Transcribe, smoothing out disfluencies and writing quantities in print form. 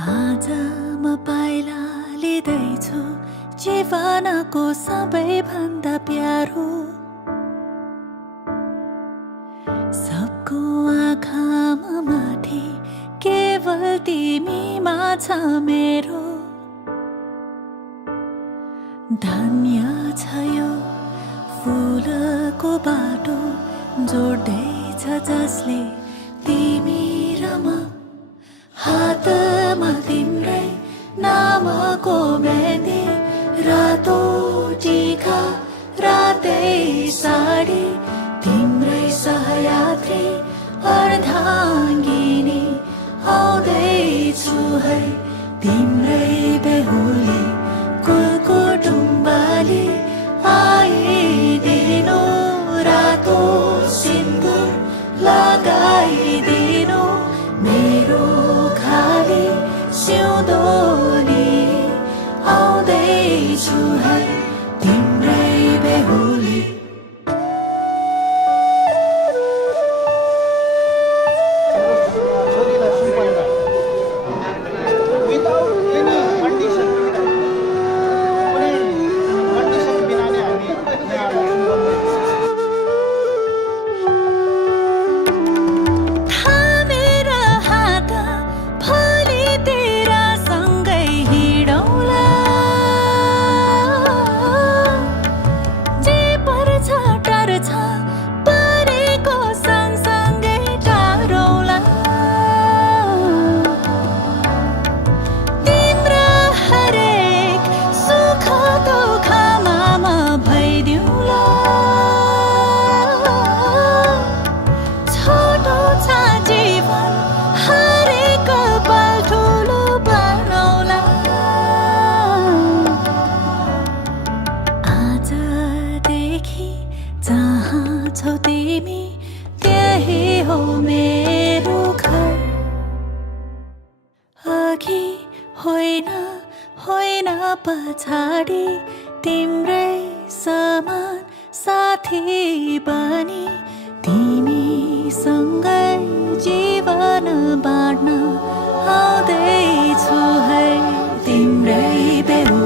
आज म पाइला लिँदैछु जीवनको सबैभन्दा प्यारो सबको आँखामा माथि केवल तिमीमा छ मेरो धन्य छ यो फुलको बाटो जोड्दैछ जसले तिमी र म हातमा तिम्रै नामको मेहन्दी रातो टीका रातै साडी तिम्रै सहयात्री अर्धाङ्गिनी आउँदैछु है तिम्रै बेहुली कुलकुटुम्बाली आइदिनु रातो सिन्दुर लगाइदिनु मेरो खाली सिउँदोली आउँदैछु है तिम्रै बेहुली जहाँ छौ तिमी त्यही हो मेरो घर अघि होइन होइन पछाडि तिम्रै समान साथी बनी तिमीसँगै जीवन बाँड्न आउँदैछु है तिम्रै बेहुली